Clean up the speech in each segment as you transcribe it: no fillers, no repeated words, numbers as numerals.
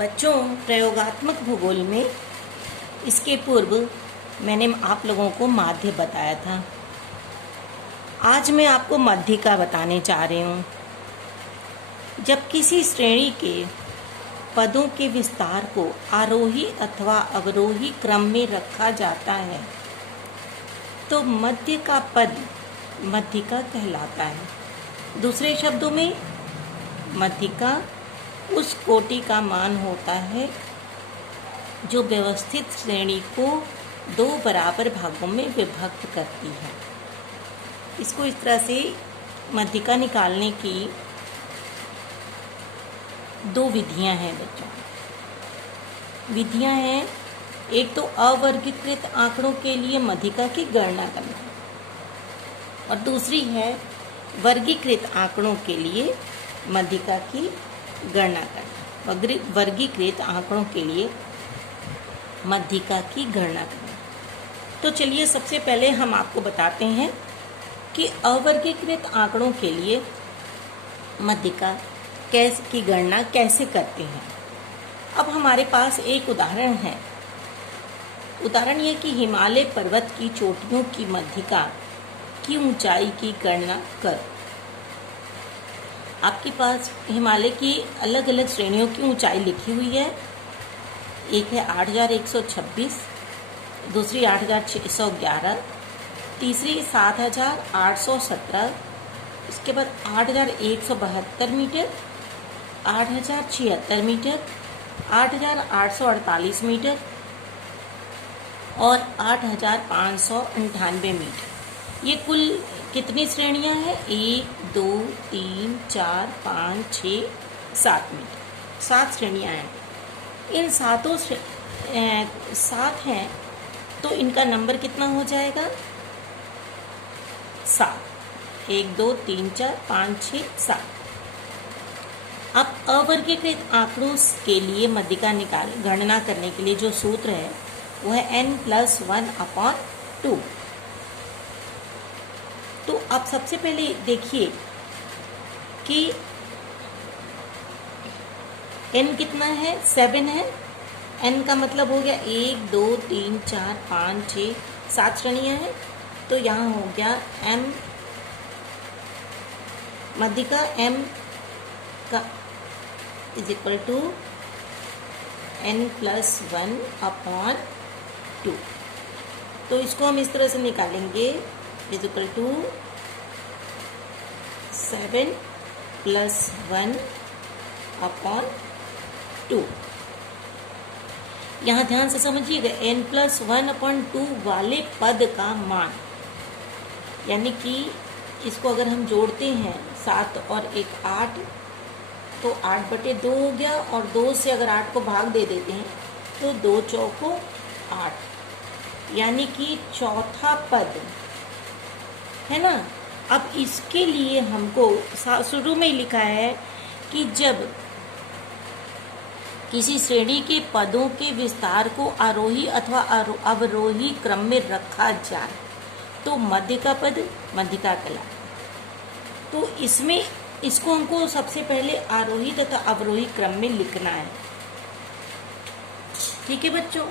बच्चों, प्रयोगात्मक भूगोल में इसके पूर्व मैंने आप लोगों को माध्य बताया था। आज मैं आपको मध्यिका बताने जा रही हूँ। जब किसी श्रेणी के पदों के विस्तार को आरोही अथवा अवरोही क्रम में रखा जाता है तो मध्य का पद मध्यिका कहलाता है। दूसरे शब्दों में मध्यिका उस कोटि का मान होता है जो व्यवस्थित श्रेणी को दो बराबर भागों में विभक्त करती है। इसको इस तरह से मध्यिका निकालने की दो विधियां हैं बच्चों। विधियां हैं, एक तो अवर्गीकृत आंकड़ों के लिए मध्यिका की गणना करना और दूसरी है वर्गीकृत आंकड़ों के लिए मध्यिका की गणना करना। वर्गीकृत आंकड़ों के लिए मध्यिका की गणना करना। तो चलिए सबसे पहले हम आपको बताते हैं कि अवर्गीकृत आंकड़ों के लिए मध्यिका की गणना कैसे करते हैं। अब हमारे पास एक उदाहरण है। उदाहरण यह कि हिमालय पर्वत की चोटियों की मध्यिका की ऊंचाई की गणना करो। आपके पास हिमालय की अलग अलग श्रेणियों की ऊंचाई लिखी हुई है। एक है 8126, दूसरी 8611, तीसरी 7817, इसके बाद 8172 मीटर, 8076 मीटर, 8848 मीटर और 8598 मीटर। ये कुल कितनी श्रेणियां हैं? 1, 2, 3, 4, 5, 6, 7 मीटर। 7 श्रेणियां हैं। इन सातों सात हैं तो इनका नंबर कितना हो जाएगा? 7। 1, 2, 3, 4, 5, 6, 7। अब अवर्गीकृत आंकड़ों के लिए मध्यिका गणना करने के लिए जो सूत्र है वो है n+1/2। तो आप सबसे पहले देखिए कि n कितना है? 7 है। n का मतलब हो गया 1, 2, 3, 4, 5, 6, 7 श्रेणियां हैं। तो यहाँ हो गया m मध्यिका m का = n+1/2। तो इसको हम इस तरह से निकालेंगे = 7 + 1/2। यहाँ ध्यान से समझिएगा, n+1/2 वाले पद का मान, यानी कि इसको अगर हम जोड़ते हैं 7 और 1 8, तो 8/2 हो गया और 2 से अगर 8 को भाग दे देते हैं तो 2 चौको 8, यानी कि चौथा पद है ना। अब इसके लिए हमको शुरू में ही लिखा है कि जब किसी श्रेणी के पदों के विस्तार को आरोही अथवा अवरोही क्रम में रखा जाए तो मध्य का पद मध्यिका कहलाता है। तो इसमें इसको हमको सबसे पहले आरोही तथा अवरोही क्रम में लिखना है। ठीक है बच्चों,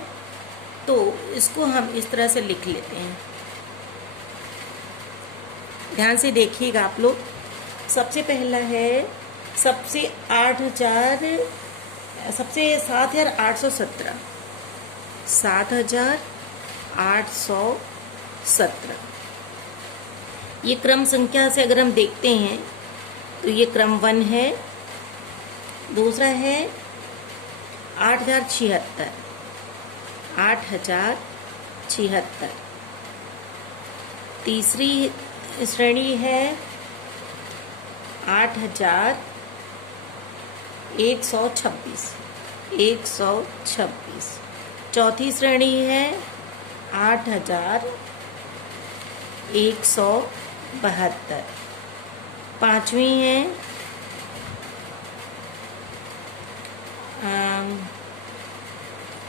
तो इसको हम इस तरह से लिख लेते हैं। ध्यान से देखिएगा आप लोग। सबसे पहला है सबसे 7817। 7817 ये क्रम संख्या से अगर हम देखते हैं तो ये क्रम 1 है। दूसरा है 8076। 8076। तीसरी श्रेणी है 8126। 126। चौथी श्रेणी है 8172। पांचवी है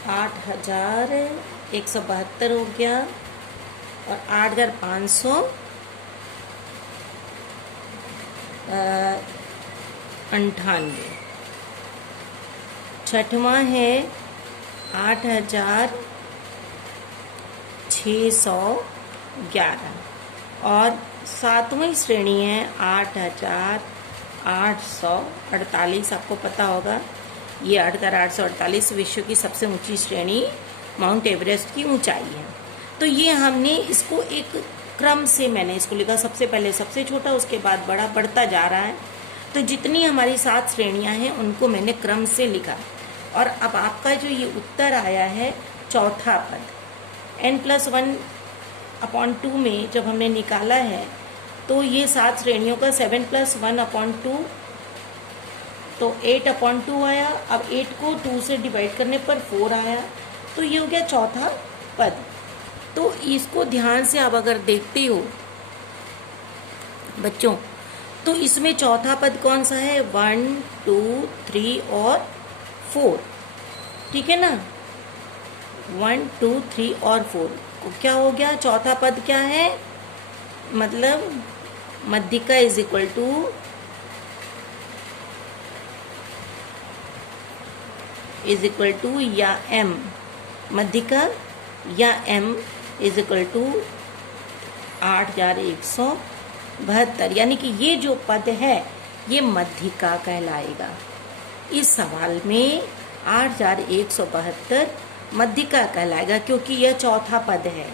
8172 हो गया और 8598। छठवां है 8611 और सातवीं श्रेणी है 8848। आपको पता होगा ये 8848 विश्व की सबसे ऊंची श्रेणी माउंट एवरेस्ट की ऊंचाई है। तो ये हमने इसको एक क्रम से मैंने इसको लिखा, सबसे पहले सबसे छोटा, उसके बाद बड़ा, बढ़ता जा रहा है। तो जितनी हमारी 7 श्रेणियां हैं उनको मैंने क्रम से लिखा। और अब आपका जो ये उत्तर आया है चौथा पद n+1/2 में जब हमने निकाला है तो ये 7 श्रेणियों का 7+1/2 तो 8/2 आया। अब 8 को 2 से डिवाइड करने पर 4 आया, तो ये हो गया चौथा पद। तो इसको ध्यान से आप अगर देखते हो बच्चों, तो इसमें चौथा पद कौन सा है? 1, 2, 3 और 4, ठीक है ना। 1, 2, 3 और 4 क्या हो गया? चौथा पद क्या है? मतलब मध्यिका इज इक्वल टू या m, मध्यिका या m इज इक्वल टू 8172, यानी कि ये जो पद है ये मध्यिका कहलाएगा। इस सवाल में 8172 मध्यिका कहलाएगा क्योंकि यह चौथा पद है।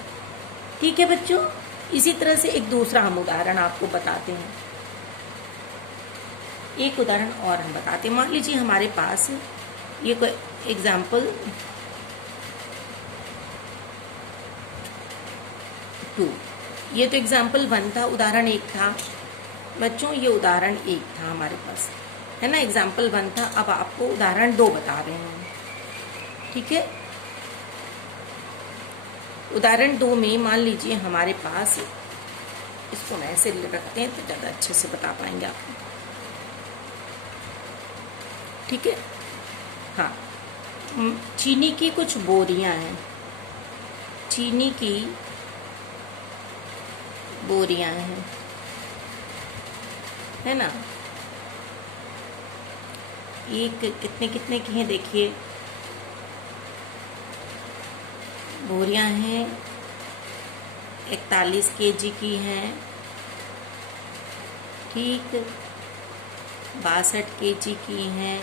ठीक है बच्चों, इसी तरह से एक दूसरा हम उदाहरण आपको बताते हैं। एक उदाहरण और हम बताते हैं। मान लीजिए हमारे पास ये कोई एग्जाम्पल 2, ये तो एग्जाम्पल 1 था, उदाहरण 1 था बच्चों, ये उदाहरण 1 था हमारे पास, है ना। एग्जाम्पल 1 था, अब आपको उदाहरण 2 बता रहे हैं, ठीक है। उदाहरण 2 में मान लीजिए हमारे पास, इसको मैं ऐसे रखते हैं तो ज़्यादा अच्छे से बता पाएंगे आपको, ठीक है। हाँ, चीनी की कुछ बोरियां हैं, चीनी की बोरियां हैं, है ना। एक कितने कितने की हैं देखिए, बोरियां हैं 41 kg की हैं, ठीक, 62 kg की हैं,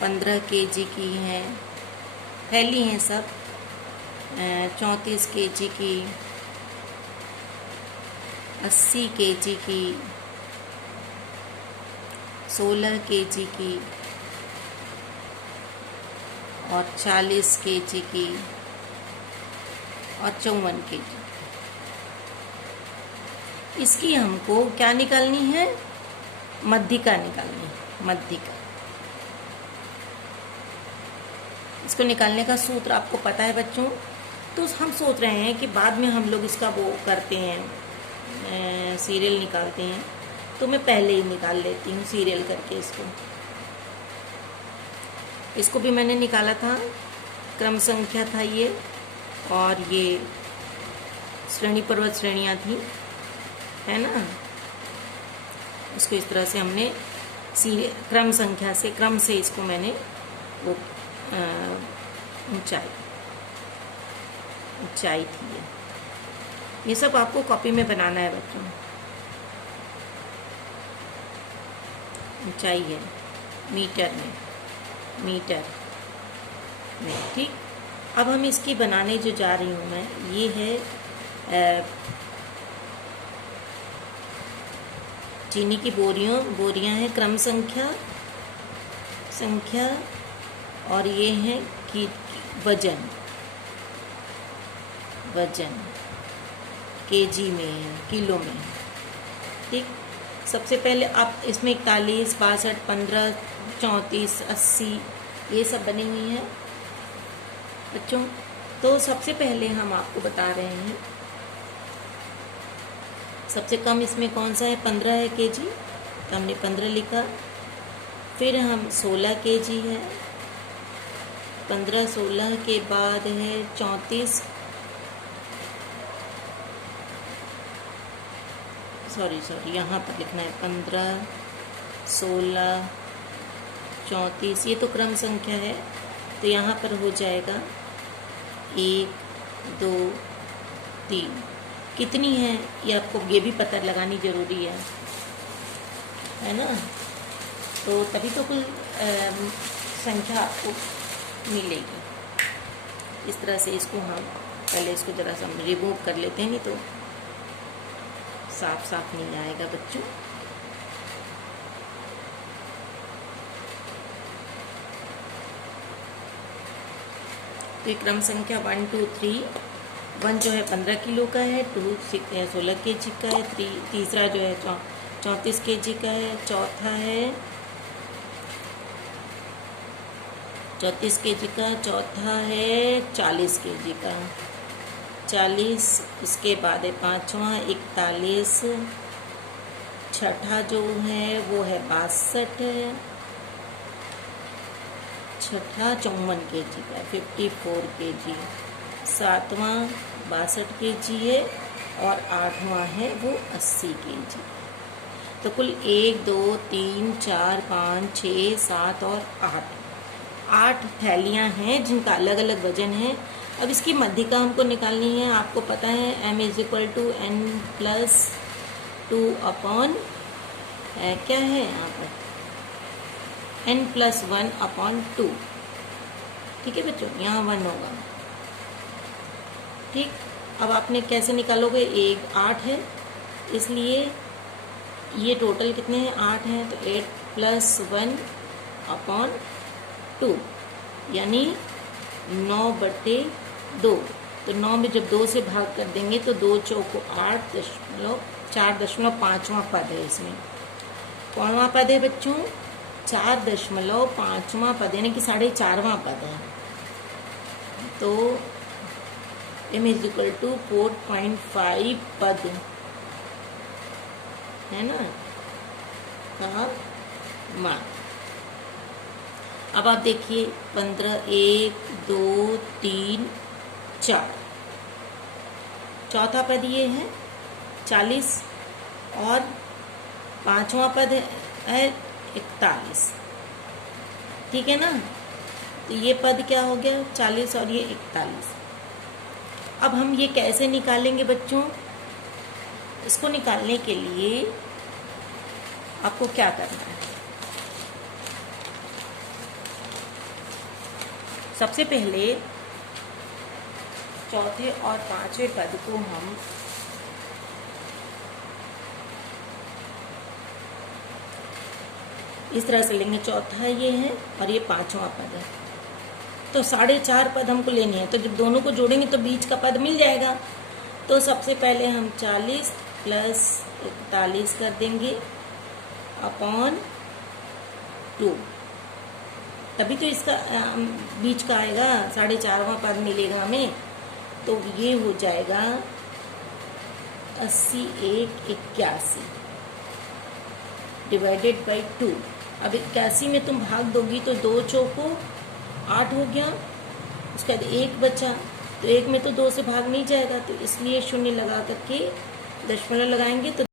15 kg की हैं, थैली हैं सब, 34 kg की, 80 kg की, 16 kg की और 40 kg की और 54 kg। इसकी हमको क्या निकालनी है? मध्यिका निकालनी है, मध्यिका। इसको निकालने का सूत्र आपको पता है बच्चों। तो हम सोच रहे हैं कि बाद में हम लोग इसका वो करते हैं, सीरियल निकालते हैं, तो मैं पहले ही निकाल लेती हूँ सीरियल करके। इसको भी मैंने निकाला था, क्रम संख्या था ये, और ये श्रेणी पर्वत श्रेणियाँ थी, है ना। इसको इस तरह से हमने क्रम संख्या से, क्रम से इसको मैंने वो ऊंचाई थी ये सब आपको कॉपी में बनाना है बच्चों। ऊंचाई है मीटर में, ठीक। अब हम इसकी बनाने जो जा रही हूँ मैं, ये है चीनी की बोरियां हैं, क्रम संख्या और ये है कि वजन केजी में है, किलो में, ठीक। सबसे पहले आप इसमें 41, 62, 15, 34, 80 ये सब बनी हुई हैं बच्चों। तो सबसे पहले हम आपको बता रहे हैं, सबसे कम इसमें कौन सा है? 15 है केजी, तो हमने 15 लिखा। फिर हम 16 केजी है, 15, 16 के बाद है 34, सॉरी यहाँ पर लिखना है 15, 16, 34, ये तो क्रम संख्या है, तो यहाँ पर हो जाएगा 1, 2, 3। कितनी है ये आपको ये भी पता लगानी जरूरी है ना। तो तभी तो कुल संख्या आपको मिलेगी। इस तरह से इसको हम पहले इसको ज़रा सा रिमूव कर लेते हैं, नहीं तो साफ साफ नहीं आएगा बच्चों। तो ये क्रम संख्या 1, 2, 3। 1 जो है 15 किलो का है, 2 16 kg का है, तीसरा जो है 34 kg का है, चौथा है 34 kg का, चौथा है 40 kg का, 40। इसके बाद है पाँचवा 41, छठा जो है वो है 62, छठा 54 kg का, 54 kg, सातवां 62 kg है, और आठवां है वो 80 kg। तो कुल 1, 2, 3, 4, 5, 6, 7 और 8 थैलियाँ हैं जिनका अलग अलग वजन है। अब इसकी मध्यिका हमको निकालनी है। आपको पता है m = n+2 क्या है यहाँ पर n+1/2। ठीक है बच्चों, यहाँ 1 होगा। ठीक, अब आपने कैसे निकालोगे, 8 है, इसलिए ये टोटल कितने हैं, 8 हैं, तो 8+1/2 यानी 9/2। तो 9 में जब 2 से भाग कर देंगे तो 2 चौको 8, 4.5वां पद है इसमें। कौनवां पद है बच्चों, 4.5वां पद, यानी कि 4.5वां पद है। तो m = 4.5 पद है ना का मान। अब आप देखिए 15, 1, 2, 3, 4, चौथा पद ये है 40, और पांचवा पद है 41। ठीक है ना, तो ये पद क्या हो गया, 40 और ये 41। अब हम ये कैसे निकालेंगे बच्चों, इसको निकालने के लिए आपको क्या करना है, सबसे पहले चौथे और पांचवें पद को हम इस तरह से लेंगे। चौथा ये है और ये पांचवा पद है, तो 4.5 पद हमको लेने हैं। तो जब दोनों को जोड़ेंगे तो बीच का पद मिल जाएगा। तो सबसे पहले हम 40 + 41 कर देंगे / 2, तभी तो इसका बीच का आएगा, 4.5वां पद मिलेगा हमें। तो ये हो जाएगा 80, 1, 81 / 2। अब 81 में तुम भाग दोगी तो 2 चौको 8 हो गया, उसके बाद 1 बचा, तो 1 में तो 2 से भाग नहीं जाएगा, तो इसलिए 0 लगा करके दशमलव लगाएंगे तो